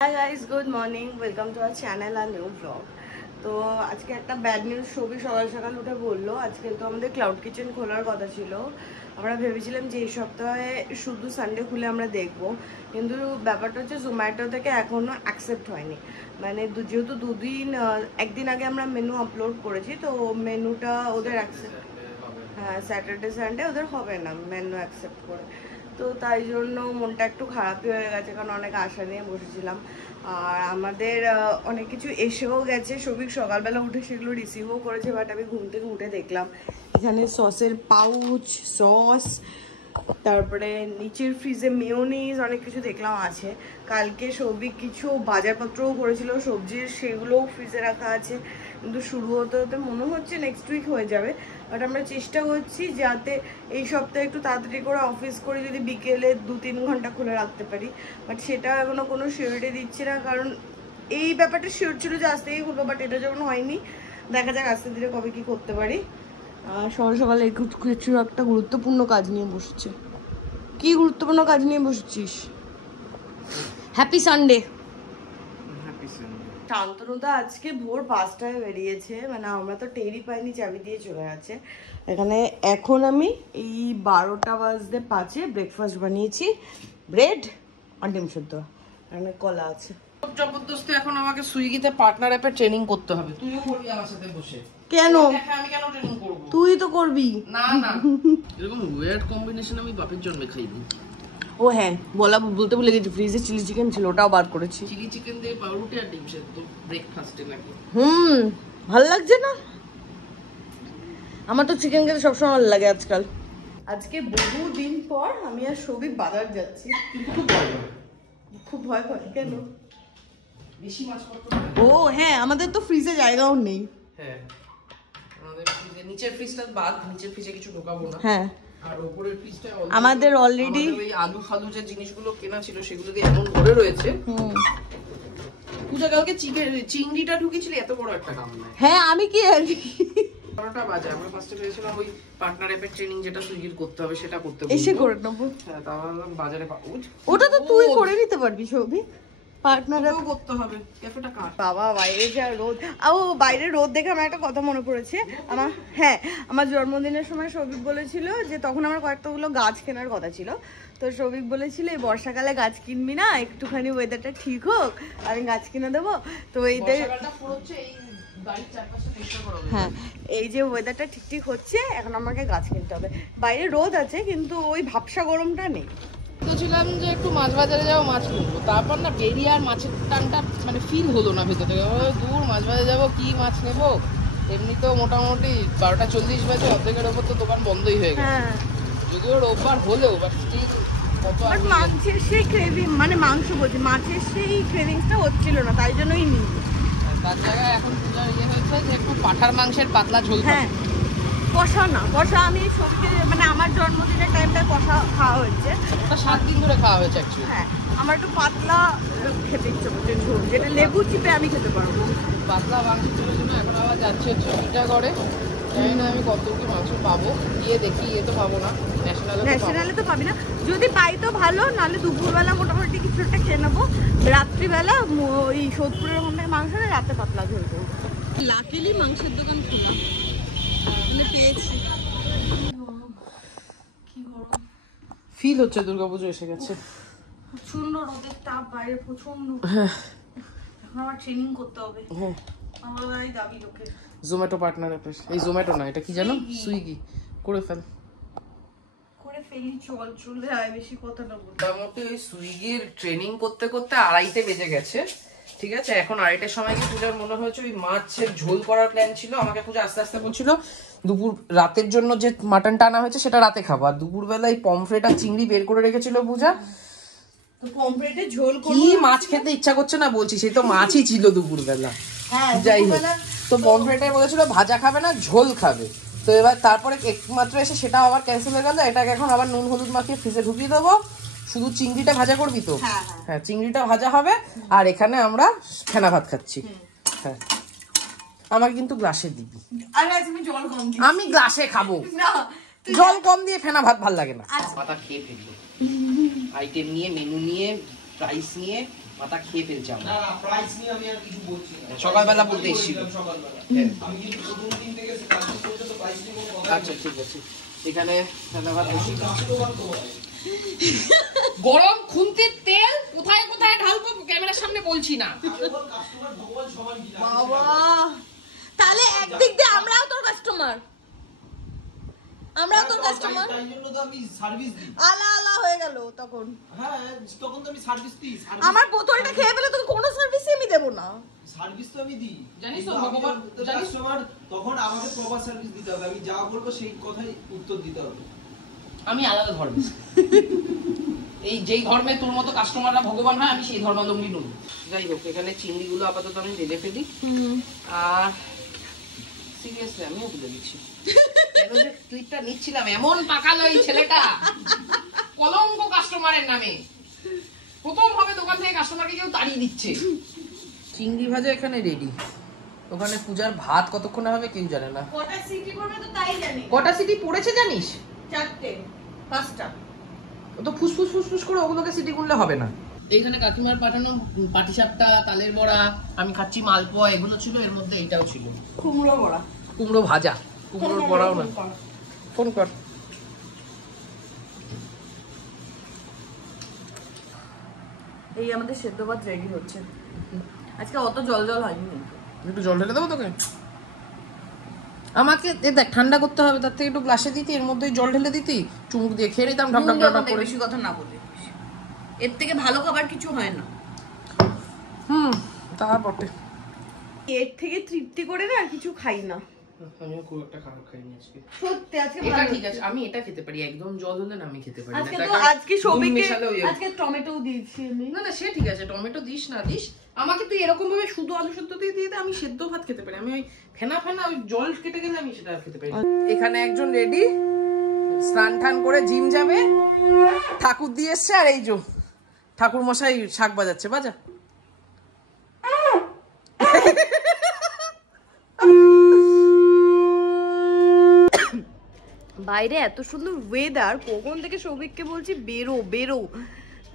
Hi guys, good morning. Welcome to our channel and new vlog. তো আজকে একটা bad news সবই সকাল সকাল উঠে বললো। আজকে তো আমাদের ক্লাউড কিচেন খোলার কথা ছিল। আমরা ভেবেছিলাম যে এই সপ্তাহে শুধু সানডে খুলে আমরা দেখবো, কিন্তু ব্যাপারটা হচ্ছে জোম্যাটো থেকে এখনো অ্যাকসেপ্ট হয়নি। মানে যেহেতু একদিন আগে আমরা মেনু আপলোড করেছি, তো মেনুটা ওদের অ্যাকসেপ্ট, হ্যাঁ স্যাটারডে সানডে ওদের হবে না মেনু অ্যাকসেপ্ট করে। তো তাই জন্য মনটা একটু খারাপই হয়ে গেছে, কারণ অনেক আশা নিয়ে বসেছিলাম। আর আমাদের অনেক কিছু এসেও গেছে, সবিক সকালবেলা উঠে সেগুলো রিসিভও করেছে। বাট আমি ঘুম থেকে উঠে দেখলাম এখানে সসের পাউচ, সস, তারপরে নিচের ফ্রিজে মেয়োনিজ, অনেক কিছু দেখলাম আছে। কালকে সবিক কিছু বাজারপত্রও করেছিল সবজির, সেগুলোও ফ্রিজে রাখা আছে। কিন্তু শুরু হতে হতে মনে হচ্ছে নেক্সট উইক হয়ে যাবে। বাট আমরা চেষ্টা করছি যাতে এই সপ্তাহে একটু তাড়াতাড়ি করে অফিস করে যদি বিকেলে 2-3 ঘন্টা খুলে রাখতে পারি। বাট সেটা এখনো কোনো সিওরিটি দিচ্ছে না, কারণ এই ব্যাপারটা শিওর ছিল যে আজ থেকেই খুলবো, বাট এটা যখন হয়নি দেখা যাক আস্তে ধীরে কবে কি করতে পারি। সকাল সকালে কিছু একটা গুরুত্বপূর্ণ কাজ নিয়ে বসেছে। কি গুরুত্বপূর্ণ কাজ নিয়ে বসেছিস? Happy Sunday. শান্তনুদা আজকে ভোর 5টায় বেরিয়েছে, মানে আমরা তো টেরই পাইনি, চাবি দিয়ে চলে গেছে। এখানে এখন আমি এই 12টা বাজতে 5-এ ব্রেকফাস্ট বানিয়েছি, ব্রেড আর ডিম সেদ্ধ, এখানে কলা আছে। জবরদস্তি এখন আমাকে সুইগিতে পার্টনার অ্যাপে ট্রেনিং করতে হবে। তুইও করবি আমার সাথে বসে? কেন? আমি কেন ট্রেনিং করব? তুই তো করবি। না না, এরকম ওয়্যার্ড কম্বিনেশন আমি বাপের জন্মে খাইনি। ও হ্যাঁ, বলতে ভুলে গেছি, ফ্রিজে চিলি চিকেন ছিল, ওটাও বার করেছি। চিলি চিকেন দিয়ে পাউরুটি আর ডিম সেদ্ধ ব্রেকফাস্টে নাকি? ভালো লাগছে না? আমার তো চিকেন খেতে সবসময় ভালো লাগে আজকাল। আজকে বহুদিন পর আমি আর সবিক বাজার যাচ্ছি, কিন্তু খুব ভয় পাই। কেন? বেশি মাছ পড়তো। ও হ্যাঁ, আমাদের তো ফ্রিজে জায়গাও নেই। হ্যাঁ, আমাদের ফ্রিজে নিচের ফ্রিজটা বাদ, নিচের ফ্রিজে কিছু ঢোকাবো না। হ্যাঁ, আর উপরের ফ্রিজটা আমাদের অলরেডি ওই আলু ফালু যে জিনিসগুলো কেনা ছিল সেগুলো দিয়ে এমন ভরে রয়েছে। পূজা কালকে চিংড়িটা ঢুকেছিলি, এত বড় একটা দাম নাই। হ্যাঁ, আমি কি 12টা বাজে আমরা ফার্স্টে ভেবেছিলাম ওই পার্টনার অ্যাপের ট্রেনিং যেটা সুইগির করতে হবে সেটা করতে বলবো, এসে করে নেবো। হ্যাঁ তাহলে বাজারে ওটা তো তুই করে নিতে পারবি সবই, পার্টনারও করতে হবে। ক্যাফেটা কাট। বাবা বাইরে যা রোদ। ও বাইরে রোদ দেখে আমার একটা কথা মনে পড়েছে। আমার জন্মদিনের সময় সৌভিক বলেছিল যে, তখন আমার কয়েকটাগুলো গাছ কেনার কথা ছিল। তো সৌভিক বলেছিল এই বর্ষাকালে গাছ কিনবি না, একটুখানি ওয়েদারটা ঠিক হোক আমি গাছ কিনে দেবো। তো হ্যাঁ, এই যে ওয়েদারটা ঠিক হচ্ছে, এখন আমাকে গাছ কিনতে হবে। বাইরে রোদ আছে কিন্তু ওই ভাবসা গরমটা নেই। ছিলাম যে একটু মাছ বাজারে যাবো, মাছ কিনবো, তারপর না বেরিয়ে আর মাছের টানটা মানে ফিল হলো না ভেতর থেকে। দূর মাছ বাজারে যাবো, কি মাছ নেবো? এমনিতেও মোটামুটি 12টা 40 বাজে, অর্ধেকের ওপর তো দোকান বন্ধই হয়ে গেছে। যদিও রোববার হলেও মাংসের সেই ক্রেভিং, মানে মাংস বলছি, মাছের সেই ক্রেভিংসটা হচ্ছিল না, তাই জন্যই নিই। তার জায়গায় এখন পূজার হচ্ছে যে একটু পাঠার মাংসের পাতলা ঝোল। হ্যাঁ, কষা না, কষা আমি সবকে মানে আমার জন্মদিনের টাইমটায় কষা খাওয়া হয়েছে, ওটা 7 দিন ধরে খাওয়া হয়েছে অ্যাকচুয়ালি। হ্যাঁ, আমার একটু পাতলা খেতে ইচ্ছে করছে, ঝোল যেটা লেবু চিপে আমি খেতে পারবো। পাতলা মাংসের জন্য এখন আবার যাচ্ছে হচ্ছে টিটাগড়ে। জানি না আমি কত কি মাংস পাবো, গিয়ে দেখি। তো পাবো না, ন্যাশনালে তো পাবি না। যদি পাই তো ভালো, নাহলে দুপুরবেলা মোটামুটি কিছু একটা খেয়ে নেবো। রাত্রিবেলা ওই সোদপুরের ওখান থেকে মাংস নেই, রাতে পাতলা ঝোল করবো। লাকিলি মাংসের দোকান খোলা, পেয়েছি। কি গরম ফিল হচ্ছে, দুর্গাপুজো এসে গেছে। প্রচন্ড রোদের তাপ বাইরে, প্রচন্ড। এখন আমার ট্রেনিং করতে হবে। হ্যাঁ, আমারই দাবি লোকে। জোম্যাটো পার্টনার অ্যাপের, এই জোম্যাটো না, এটা কি জানো? সুইগি। করে ফেলি, চলে আয়, বেশি কথা না বল। মোটামুটি ওই সুইগির ট্রেনিং করতে করতে 2:30 বেজে গেছে। ঠিক আছে, এখন 2:30টার সময় কি পূজার মনে হয়েছে ওই মাছের ঝোল করার প্ল্যান ছিল। আমাকে পূজা আস্তে আস্তে বলছিল রাতের জন্য যে মাটনটা আনা হয়েছে সেটা রাতে খাবো, আর দুপুরবেলা এই পমফ্রেট আর চিংড়ি বের করে রেখেছিল পূজা। তো পমফ্রেটের ঝোল কি মাছ খেতে ইচ্ছা করছে না বলছি, সেই তো মাছই ছিল দুপুরবেলা। হ্যাঁ, যাই হোক, তো পমফ্রেটে বলেছিল ভাজা খাবে না, ঝোল খাবে। তো এবার তারপরে একমাত্র এসে সেটাও আবার ক্যান্সেল হয়ে গেল। এটাকে এখন আবার নুন হলুদ মাখিয়ে ফ্রিজে ঢুকিয়ে দেবো। শুধু চিংড়িটা ভাজা করবি তো? হ্যাঁ, চিংড়িটা ভাজা হবে। আর এখানে আমরা ফেনা ভাত খাচ্ছি। হ্যাঁ, আমাকে কিন্তু গ্লাসে দিবি। আমি গ্লাসে খাবো, জল কম দিয়ে ফেনা ভাত ভাল লাগে না। পাতা খেয়ে ফেলবো, আইটেম নিয়ে, মেনু নিয়ে, প্রাইস নিয়ে মাথা খেয়ে ফেলছে আমরা। সকালবেলা বলতে এসেছিল। আচ্ছা ঠিক আছে, এখানে গরম খুন্তির তেল কোথায় কোথায় ঢালবো ক্যামেরার সামনে বলছি না। বাবা, তাহলে একদিক দিয়ে আমরাও তোর কাস্টমার, আমরাও তোর কাস্টমার। তাই জন্য তো আমি সার্ভিস দিই। আলা আলা হয়ে গেল তখন। হ্যাঁ, তখন তো আমি সার্ভিস দিই। আমার বোতলটা খেয়ে ফেলে তোকে কোনো সার্ভিসই আমি দেব না। সার্ভিস তো আমি দিই, জানিস তো ভগবান, কাস্টমার তখন আমাকে প্রপার সার্ভিস দিতে হবে। আমি যা বলবো সেই কথাই উত্তর দিতে হবে। আমি আলাদা ধর্ম, এই যেই ধর্মে তোর মতো কাস্টমাররা ভগবান হয়, আমি সেই ধর্মাবলম্বী নই। যাই হোক, এখানে চিংড়িগুলো আপাতত আমি ঢেলে ফেলি। আর সিরিয়াসলি আমিও ভুলে দিচ্ছি ক্লিপটা নিচ্ছিলাম, এমন পাকালো এই ছেলেটা, কলঙ্ক কাস্টমারের নামে। প্রথম ভাবে দোকান থেকে কাস্টমারকে কেউ তাড়িয়ে দিচ্ছে। চিংড়ি ভাজা এখানে রেডি। ওখানে পূজার ভাত কতক্ষণে হবে কেউ জানে না। কটা সিটি পড়বে তো তাই জানি। কটা সিটি পড়েছে জানিস? 4টে 5টা। ও তো ফুসফুস ফুসফুস করে ওগুলোকে সিটি করলে হবে না। এইখানে কাকিমার পাঠানো পাটিসাপটা, তালের বড়া, আমি খাচ্ছি মালপোয়া, এগুলো ছিল। এর মধ্যে এইটাও ছিল কুমড়ো বড়া, কুমড়ো ভাজা, কুমড়োর বড়াও না। ফোন কর। এই আমাদের সেদ্ধ ভাত রেডি হচ্ছে। আজকে অত জল জল হয়নি। একটু জল ঢেলে দেবো তোকে? আমাকে দেখ ঠান্ডা করতে হবে, তার থেকে একটু গ্লাসে দিতি, এর মধ্যে জল ঢেলে দিতি, চুমুক দিয়ে খেয়ে নিতাম ঢক ঢক ঢক করে। বেশি কথা না বলে, এর থেকে ভালো খাবার কিছু হয় না। তা বটে। এর থেকে তৃপ্তি করে না কিছু খাই না। আমিও খুব একটা খারাপ খাইনি আজকে, সত্যি। আজকে এটা ঠিক আছে, আমি এটা খেতে পারি, একদম জল হলে না আমি খেতে পারি না। আজকে সবিকে আজকে টমেটো দিয়েছি আমি। না না, সে ঠিক আছে, টমেটো দিস না দিস, আমাকে তুই এরকম ভাবে শুধু আলু সেদ্ধ দিয়ে দিয়ে আমি সেদ্ধ ভাত খেতে পারি। আমি ওই ফেনা ফেনা ওই জল কেটে গেলে আমি সেটা খেতে পারি। এখানে একজন রেডি, স্নান টান করে জিম যাবে, ঠাকুর দিয়ে এসছে। আর এই যে ঠাকুর মশাই শাক বাজাচ্ছে, বাজা। বাইরে এত সুন্দর ওয়েদার, কখন থেকে সৌভিককে বলছি বেরো বেরো,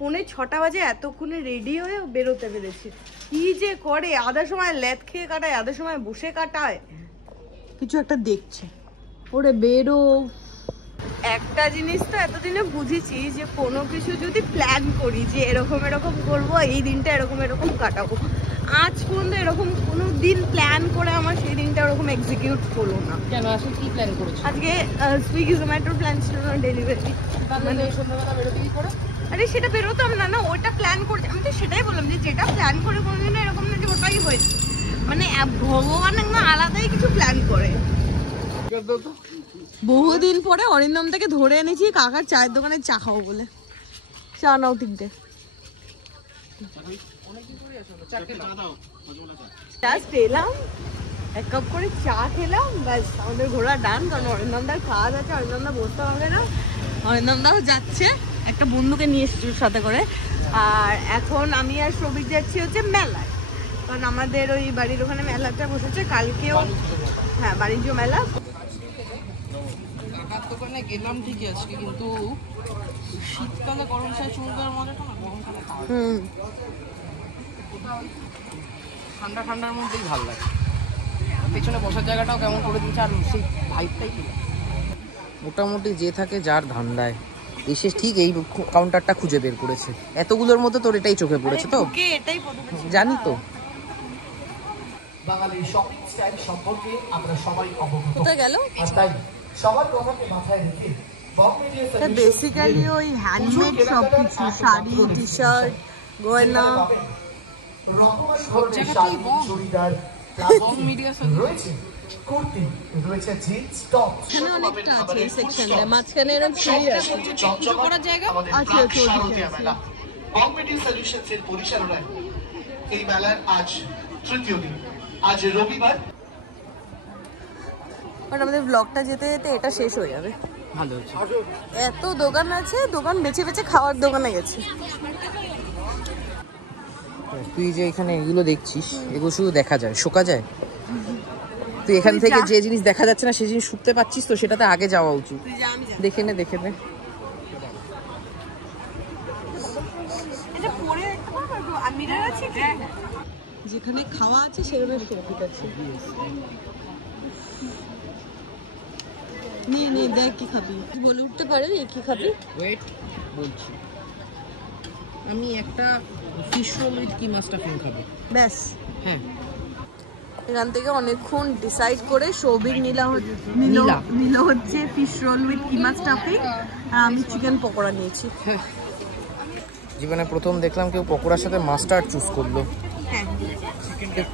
6:45 বাজে, এতক্ষণে রেডি হয়ে বেরোতে পেরেছি। কি যে করে, আধা সময় ল্যাদ খেয়ে কাটায়, আধা সময় বসে কাটায়, কিছু একটা দেখছে। ওরে বেরো। একটা জিনিস তো এতদিনে বুঝেছি যে কোনো কিছু যদি প্ল্যান করি যে এরকম এরকম করবো, এই দিনটা এরকম এরকম কাটাবো, আজ পর্যন্ত এরকম কোনো দিন প্ল্যান করে আমার সেই দিনটা ওরকম এক্সিকিউট করলো না। কেন, আসলে কি প্ল্যান করেছিস? আজকে সুইগি জোম্যাটোর প্ল্যান ছিল না ডেলিভারি, মানে সন্ধ্যাবেলা বেরোতেই করে। আরে সেটা বেরোতাম না, না ওটা প্ল্যান করতে। আমি তো সেটাই বললাম যে যেটা প্ল্যান করে কোনোদিন এরকম না যে ওটাই হয়েছে, মানে ভগবান একদম আলাদাই কিছু প্ল্যান করে। বহুদিন পরে অরিন্দম থেকে ধরে এনেছি কাকার চায়ের দোকানে চা খাবো বলে। চা নাও তিনটে। জাস্ট এলাম, 1 কাপ করে চা খেলাম, ব্যাস আমাদের ঘোরা ডান। কারণ অরিন্দমদার কাজ আছে, অরিন্দমদা বসতে হবে না, অরিন্দমদাও যাচ্ছে, একটা বন্ধুকে নিয়ে এসেছি সাথে করে। আর এখন আমি আর সবিক যাচ্ছি হচ্ছে মেলায়, কারণ আমাদের ওই বাড়ির ওখানে মেলাটা বসেছে কালকেও। হ্যাঁ, বাণিজ্য মেলা। কাকার দোকানে গেলাম ঠিকই আজকে, কিন্তু শীতকালে গরম চায় চুমুক দেওয়ার মজাটা না গরমকালে ঠান্ডা ঠান্ডার মধ্যেই ভালো লাগে। পেছনে বসার জায়গাটাও কেমন করে দিচ্ছে, আর সেই ভাইবটাই কি মোটামুটি যে থাকে যার ধান্দায় এসে ঠিক এই কাউন্টারটা খুঁজে বের করেছে। এতগুলোর মধ্যে তোর এটাই চোখে পড়েছে তো? জানি তো। বাঙালির শপিং স্টাইল সম্পর্কে আমরা সবাই অবগত। কোথায় গেল? তাই সবার কথাকে মাথায় রেখে বেসিক্যালি ওই হ্যান্ডমেড সবকিছু, শাড়ি, টি শার্ট, গয়না, চুড়িদার রয়েছে, কুর্তি রয়েছে, জিন্স টপ। এখানে অনেকটা আছে এই সেকশনে, মাঝখানে এরকম সিঁড়ি আছে, পুজো করার জায়গা আছে। বংমেডিয়াল সলিউশনস এর পরিচালনায় এই মেলার আজ তৃতীয় দিন, আজ রবিবার। আমাদের ব্লগটা যেতে যেতে এটা শেষ হয়ে যাবে। ভালো হয়েছে, এত দোকান আছে, দোকান বেছে বেছে খাওয়ার দোকানে গেছে। তুই যে এখানে এগুলো দেখছিস, এগুলো শুধু দেখা যায়, শোকা যায়। তুই এখান থেকে যে জিনিস দেখা যাচ্ছে না সেই জিনিস শুকতে পাচ্ছিস, তো সেটাতে আগে যাওয়া উচিত। দেখে নে, দেখে নে। এটা পরে একটা আমিরা যেখানে খাওয়া আছে সেখানে শৌভিক আছে। নে নে দেখ কি খাবি, বলে উঠতে পারে কি খাবি। ওয়েট বলছি, আমি একটা fish roll with keema stuffing খাবো ব্যাস। হ্যাঁ, এখান থেকে অনেকক্ষণ ডিসাইড করে সৌভিক নিল হচ্ছে fish roll with keema stuffing, আর আমি চিকেন পকোড়া নিয়েছি। জীবনে প্রথম দেখলাম কেউ পকোড়ার সাথে মাস্টার্ড চুজ করলো। হ্যাঁ,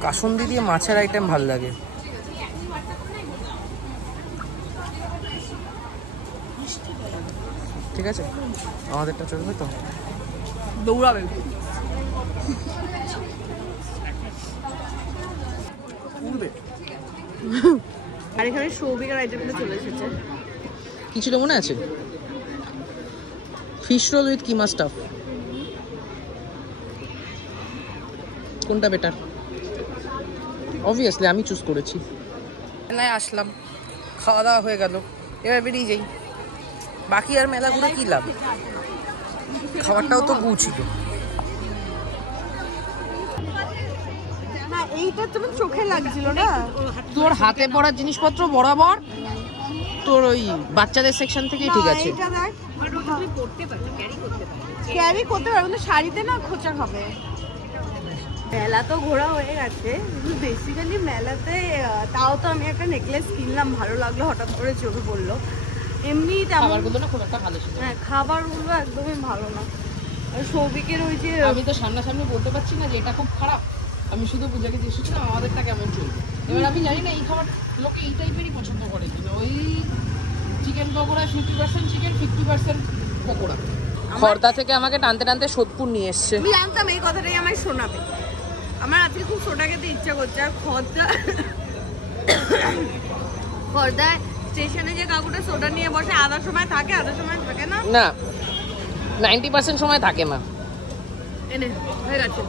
কাসুন্দি দিয়ে মাছের আইটেম ভাল লাগে। ঠিক আছে, আমাদেরটা চলবে তো, দৌড়াবে। আর এখানে সৌভিকের আইটেমটা চলে এসেছে। কি ছিল মনে আছে? Fish roll with keema staff. কোনটা বেটার? অবভিয়াসলি আমি চুজ করেছি। আসলাম, খাওয়া দাওয়া হয়ে গেল, এবার বেরিয়ে যাই। বাকি আর মেলা ঘুরে কি লাভ, খাবারটাও তো গু ছিল। এইটা তোমার চোখে লাগছিল না? তোর হাতে পড়ার জিনিসপত্র বরাবর তোর ওই বাচ্চাদের সেকশন থেকেই ঠিক আছে। এটা দেখ, ক্যারি করতে পারবো না, শাড়িতে না খোঁচা খাবে। মেলা তো ঘোরা হয়ে গেছে, বেসিক্যালি মেলাতে তাও তো আমি একটা নেকলেস কিনলাম, ভালো লাগলো, হঠাৎ করে চোখে পড়লো। এমনি খাবারগুলো না খুব একটা ভালো ছিল। হ্যাঁ, খাবারগুলো একদমই ভালো না। আর সৌভিকের ওই যে, আমি তো সামনাসামনি বলতে পারছি না যে এটা খুব খারাপ, আমি শুধু পূজাকে জিজ্ঞেস করছিলাম আমাদেরটা কেমন চলবে। এবার আমি জানি না এই খাবার লোকে এই টাইপেরই পছন্দ করে কিনা, ওই চিকেন পকোড়া 50% চিকেন 50% পকোড়া। খর্দা থেকে আমাকে টানতে টানতে সোদপুর নিয়ে এসছে। আমি জানতাম এই কথাটাই আমার শোনাবে। আমার আজকে খুব সোডা খেতে ইচ্ছা করছে। আর খর্দায় স্টেশনে যে কাকুটা সোডা নিয়ে বসে, আধা সময় থাকে আধা সময় থাকে না। না, 90% সময় থাকে না। এনে হয়ে গেছে।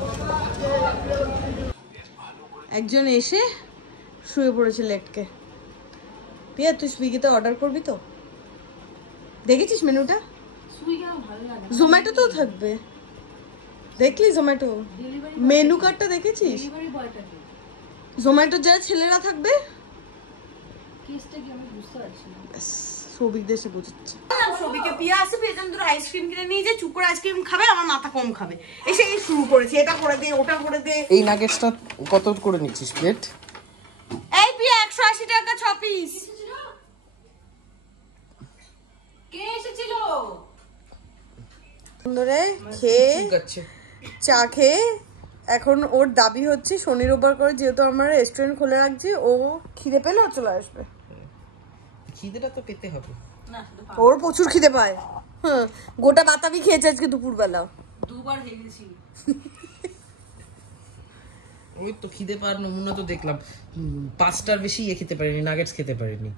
একজন এসে শুয়ে পড়েছে লেটকে। পিয়া, তুই সুইগিতে অর্ডার করবি তো? দেখেছিস মেনুটা? জোম্যাটো তো থাকবে, দেখলি জোম্যাটো মেনু কার্ডটা দেখেছিস? জোম্যাটো যা ছেলেরা থাকবে, সৌভিক দেশে বুঝছে। সৌভিকে পিয়া আসে, পিয়া যেন দুটো আইসক্রিম কিনে নিয়ে যায়, চুপ করে আইসক্রিম খাবে, আমার মাথা কম খাবে। এসে এই শুরু করেছে, এটা করে দে ওটা করে দে। এই নাগেটসটা কত করে নিচ্ছিস প্লেট? এই পিয়া 180 টাকা 6 পিস। কে এসেছিল? সুন্দরে খেয়ে চা খেয়ে এখন ওর দাবি হচ্ছে শনি রোববার করে, যেহেতু আমরা রেস্টুরেন্ট খুলে রাখছি, ও খিদে পেলে চলে আসবে। খিদেটা তো পেতে হবে, ওর প্রচুর খিদে পায়। হ্যাঁ, গোটা বাতাবি খেয়েছে আজকে দুপুরবেলা, দুবার খেয়ে গেছি। ওই তো খিদে পাওয়ার নমুনা তো দেখলাম। 5টার বেশি খেতে পারিনি, নাগেটস খেতে পারিনি।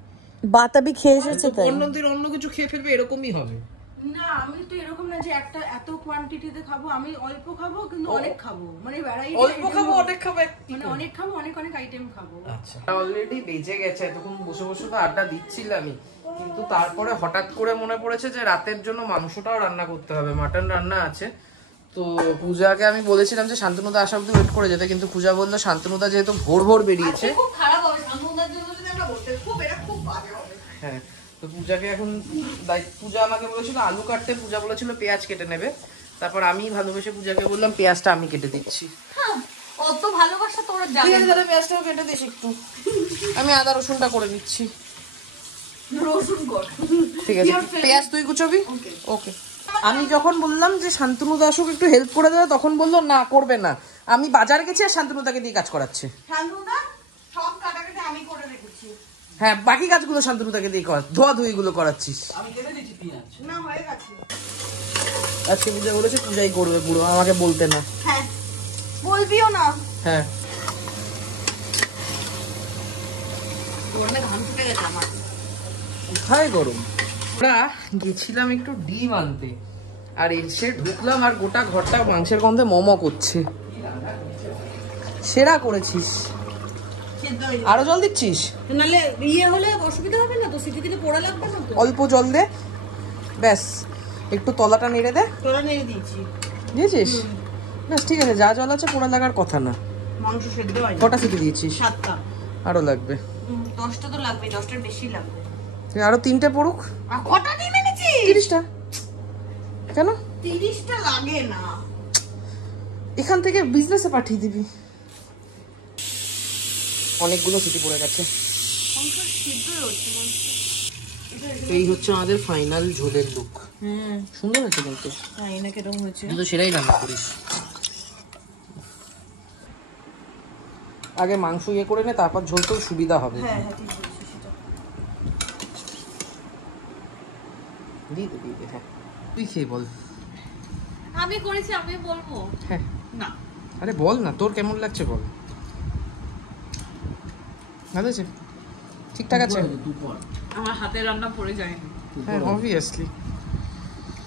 বাতাবি খেয়ে এসেছে তাই। অন্যদের অন্য কিছু খেয়ে ফেলবে, এরকমই হবে। না, আমি তো এরকম না যে একটা এত কোয়ান্টিটিতে খাবো, আমি অল্প খাবো কিন্তু অনেক খাবো, মানে ভ্যারাইটি। অল্প খাবো অনেক খাবো, মানে অনেক খাবো, অনেক অনেক আইটেম খাবো। আচ্ছা, অলরেডি বেজে গেছে, এতক্ষণ বসে বসে তো আড্ডা দিচ্ছিলামই, কিন্তু তারপরে হঠাৎ করে মনে পড়েছে যে রাতের জন্য মাংসটাও রান্না করতে হবে, মাটন রান্না আছে। তো পূজাকে আমি বলেছিলাম যে শান্তনুদা আসা অব্দি ওয়েট করে যেতে, কিন্তু পূজা বললো শান্তনুদা যেহেতু ভোর ভোর বেরিয়েছে, খুব খারাপ হবে শান্তনুদার জন্য যদি আমরা বলতে, খুব এটা খুব বাজে হবে। হ্যাঁ, তো পূজাকে এখন পূজা আমাকে বলেছিল আলু কাটতে, পূজা বলেছিল পেঁয়াজ কেটে নেবে। তারপর আমি ভালোবেসে পূজাকে বললাম পেঁয়াজটা আমি কেটে দিচ্ছি। অত ভালোবাসা তোর জানি না। তাহলে পেঁয়াজটাও কেটে দিস একটু, আমি আদা রসুনটা করে নিচ্ছি। রসুন কর, ঠিক আছে, পেঁয়াজ তুই কুচবি। ওকে। আমি যখন বললাম যে শান্তনুদা আসুক একটু হেল্প করে দেবে, তখন বললো না করবে না, আমি বাজার গেছি আর শান্তনুদাকে দিয়ে কাজ করাচ্ছে। শান্তনুদা সব কাটাকাটি আমি করে রেখেছি। হ্যাঁ, বাকি কাজগুলো শান্তনুদাকে দিয়ে করা, ধোয়া ধুই গুলো করাচ্ছিস। আমি কেটে দিচ্ছি পেঁয়াজ। না, হয়ে গেছে। আজকে পূজা বলেছে পূজাই করবে পুরো, আমাকে বলতে না। হ্যাঁ, বলবিও না। হ্যাঁ, তোর না ঘাম ছুটে গেছে আমার। কোথায় গরম। আমরা গেছিলাম একটু ডিম আনতে, আর এসে ঢুকলাম আর গোটা ঘরটা মাংসের গন্ধে মমো করছে। সেরা করেছিস। আরো জল দিচ্ছিস? নালে ইয়ে হলে অসুবিধা হবে না তো, সিটি থেকে পোড়া লাগবে না তো। অল্প জল দে, ব্যাস একটু তলাটা নেড়ে দে। তোরা নেড়ে দিয়েছি। দিয়েছিস? ব্যাস ঠিক আছে, যা জল আছে পোড়া লাগার কথা না। মাংস সেদ্ধ হয় কটা সিটি দিয়েছিস? 7টা। আরো লাগবে। 10টা তো লাগবে, 10টার বেশি লাগবে। আরো 3টে পড়ুক। আর কটা ডিম এনেছিস? 30টা। কেন 30টা লাগে না, এখান থেকে বিজনেসে পাঠিয়ে দিবি। অনেকগুলো সিটি পড়ে গেছে। মাংস সেদ্ধ হচ্ছে মাংস। এই হচ্ছে আমাদের ফাইনাল ঝোলের লুক। সুন্দর হয়েছে কিন্তু। জানি না কিরকম হয়েছে। তুই তো সেটাই রান্না করিস। আগে মাংস ইয়ে করে নে, তারপর ঝোল তো সুবিধা হবে। হ্যাঁ হ্যাঁ ঠিক বলছিস সেটা। দিয়ে দে হ্যাঁ। তুই খেয়ে বল। আমি করেছি, আমি বলবো হ্যাঁ না। আরে বল না, তোর কেমন লাগছে বল। ভালো আছে? ঠিকঠাক আছে? আমার হাতের রান্না পড়ে যায়নি। হ্যাঁ অবভিয়াসলি।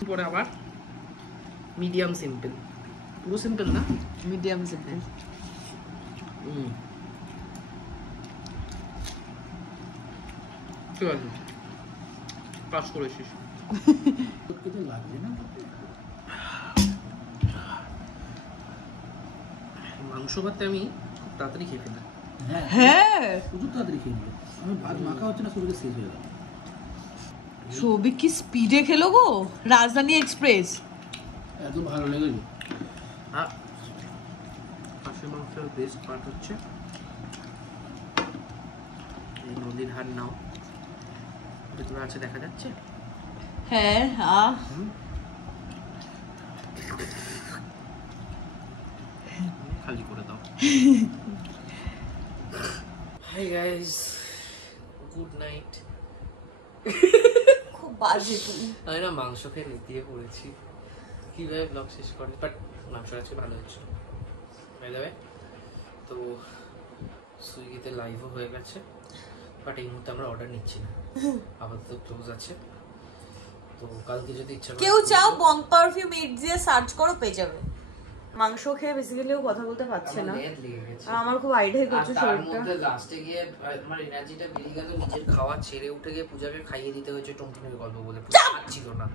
পরে আবার মিডিয়াম সিম্পল, পুরো সিম্পল না, মিডিয়াম সিম্পল। ঠিক আছে, পাস করেছিস। মাংস ভাত আমি খুব তাড়াতাড়ি খেয়ে ফেলি। হ্যাঁ প্রচুর তাড়াতাড়ি খেয়ে নিল। আমি ভাত মাখা হচ্ছে না, শরীরে শেষ হয়ে গেল। সৌভিক কি স্পিডে খেলো গো, রাজধানী এক্সপ্রেস। এত ভালো লেগেছে। আর খাসির মাংসের বেস্ট পার্ট হচ্ছে এই নদীর হাড় নাও, ভেতরে আছে দেখা যাচ্ছে। হ্যাঁ খালি করে দাও। Hi guys, good night. খুব বাজে তুমি। আমি না মাংস খেয়ে দিয়ে পড়েছি, কিভাবে ব্লগ শেষ করে, বাট মাংস আজকে ভালো হচ্ছে হয়ে যাবে। তো সুইগিতে লাইভও হয়ে গেছে, বাট এই মুহূর্তে আমরা অর্ডার নিচ্ছি না, আপাতত ক্লোজ আছে। তো কালকে যদি ইচ্ছা করে কেউ চাও বং পারফিউম ইট দিয়ে সার্চ করো পেয়ে যাবে। মাংস খেয়ে বেসিক্যালি ও কথা বলতে পারছে না, আমার খুব আইডিয়া করছে শরীরটা। তার মধ্যে লাস্টে গিয়ে আমার এনার্জিটা বেরিয়ে গেল, নিজের খাওয়া ছেড়ে উঠে গিয়ে পূজাকে খাইয়ে দিতে হয়েছে টুনটুনির গল্প বলে। ছিল না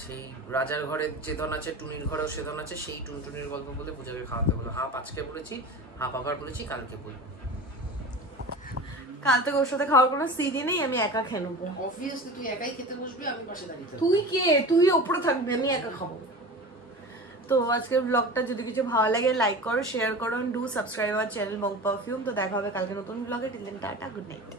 সেই রাজার ঘরে যে ধন আছে, টুনির ঘরেও সে ধন আছে, সেই টুনটুনির গল্প বলে পূজাকে খাওয়াতে বলো। হাফ আজকে বলেছি, হাফ আবার বলেছি কালকে বলবো। কাল থেকে ওর সাথে খাওয়ার কোনো সিনই নেই, আমি একা খেয়ে নেবো। অবভিয়াসলি তুই একাই খেতে বসবি, আমি পাশে দাঁড়িয়ে থাকবো। তুই কে, তুই ওপরে থাকবি, আমি একা খাবো। তো আজকের ব্লগটা যদি কিছু ভালো লাগে লাইক করো, শেয়ার করো, do subscribe our channel Bong perfume. তো দেখা হবে কালকে নতুন ব্লগে। Till then tata, good night.